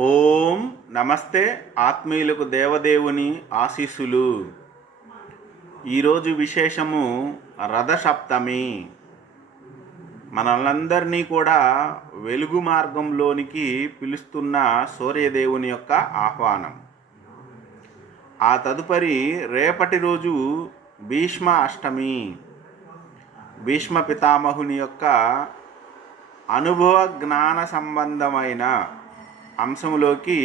ఓం నమస్తే. ఆత్మీయులకు దేవదేవుని ఆశీస్సులు. ఈరోజు విశేషము రథసప్తమి. మనలందరినీ కూడా వెలుగు మార్గంలోనికి పిలుస్తున్న సూర్యదేవుని యొక్క ఆహ్వానం. ఆ తదుపరి రేపటి రోజు భీష్మ అష్టమి. భీష్మ పితామహుని యొక్క అనుభవ జ్ఞాన సంబంధమైన అంశములోకి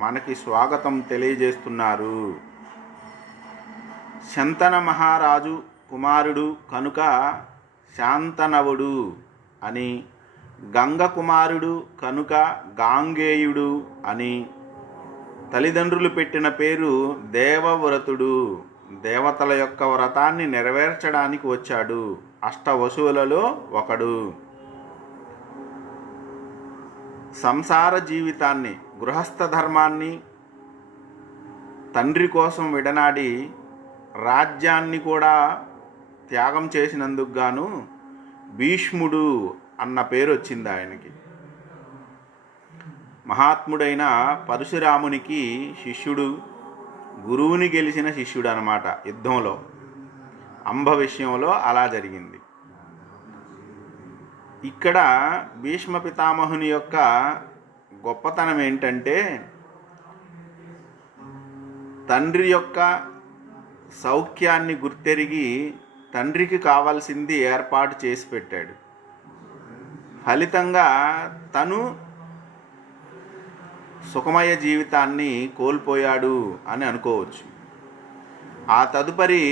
మనకి స్వాగతం తెలియజేస్తున్నారు. శంతన మహారాజు కుమారుడు కనుక శాంతనవుడు అని, గంగ కుమారుడు కనుక గాంగేయుడు అని, తల్లిదండ్రులు పెట్టిన పేరు దేవవ్రతుడు. దేవతల యొక్క వ్రతాన్ని నెరవేర్చడానికి వచ్చాడు. అష్టవసువులలో ఒకడు. సంసార జీవితాన్ని, గృహస్థ ధర్మాన్ని తండ్రి కోసం విడనాడి రాజ్యాన్ని కూడా త్యాగం చేసినందుకు గాను భీష్ముడు అన్న పేరు వచ్చింది ఆయనకి. మహాత్ముడైన పరశురామునికి శిష్యుడు, గురువుని గెలిచిన శిష్యుడు అన్నమాట. యుద్ధంలో అంబ విషయంలో అలా జరిగింది. ఇక్కడ భీష్మ పితామహుని యొక్క గొప్పతనం ఏంటంటే, తండ్రి యొక్క సౌఖ్యాన్ని గుర్తెరిగి తండ్రికి కావాల్సింది ఏర్పాటు చేసి పెట్టాడు. ఫలితంగా తను సుఖమయ జీవితాన్ని కోల్పోయాడు అని అనుకోవచ్చు. ఆ తదుపరి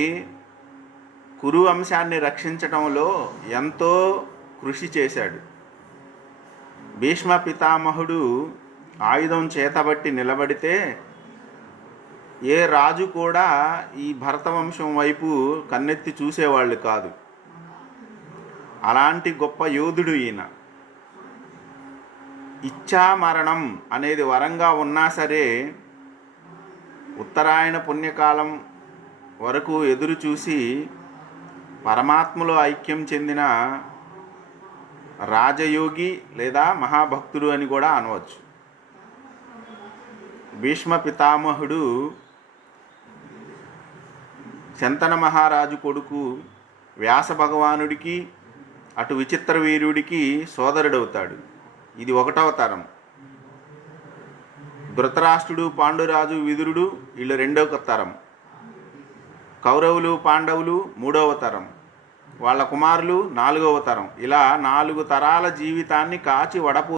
కురు వంశాన్ని రక్షించడంలో ఎంతో కృషి చేశాడు. భీష్మ పితామహుడు ఆయుధం చేతబట్టి నిలబడితే ఏ రాజు కూడా ఈ భరతవంశం వైపు కన్నెత్తి చూసేవాళ్ళు కాదు. అలాంటి గొప్ప యోధుడు ఈయన. ఇచ్ఛామరణం అనేది వరంగా ఉన్నా సరే ఉత్తరాయణ పుణ్యకాలం వరకు ఎదురు చూసి పరమాత్మలో ఐక్యం చెందిన రాజయోగి లేదా మహాభక్తుడు అని కూడా అనవచ్చు. భీష్మ పితామహుడు శంతన మహారాజు కొడుకు వ్యాస భగవానుడికి, అటు విచిత్ర వీరుడికి సోదరుడవుతాడు. ఇది 1వ తరం. ధృతరాష్ట్రుడు, పాండురాజు, విదురుడు వీళ్ళు 2వ తరం. కౌరవులు, పాండవులు 3వ తరం. వాళ్ళ కుమారులు 4వ తరం. ఇలా 4 తరాల జీవితాన్ని కాచి వడపు